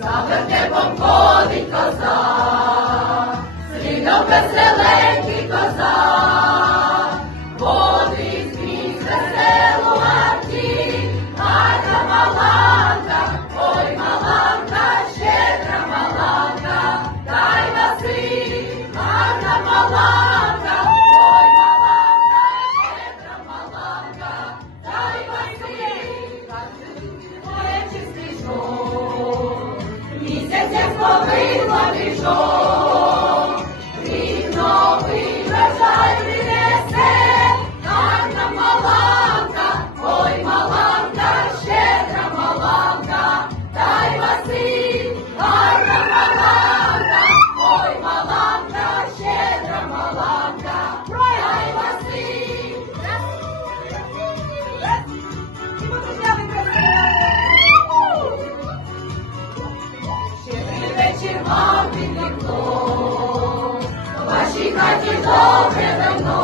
За вертепом ходить коза, слідом веселенький коза, ходить крізь веселу гарті, гарна маланка, ой маланка, щедра маланка, дай Василь, гарна маланка, ой маланка, щедра маланка, дай Василь, чистий жов, місяць як повинно пішов, він новий врожай принесе, гарна маланка, ой маланка, щедра маланка, дай Василь, гарна маланка, ой маланка, щедра маланка, дай Василь. Щедрий вечір вам під вікном, в вашій хаті добре давно,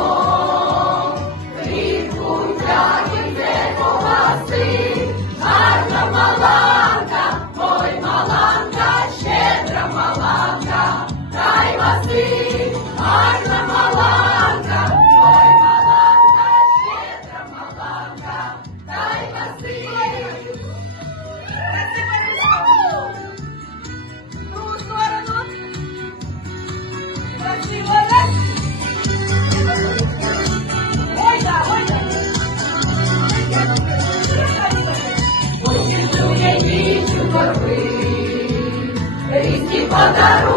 кріпку тягнете коваси, гарна маланка, ой маланка, щедра маланка, дай Василь, гарна маланка, ой маланка, щедра маланка, дай Василь. Різні подарунки.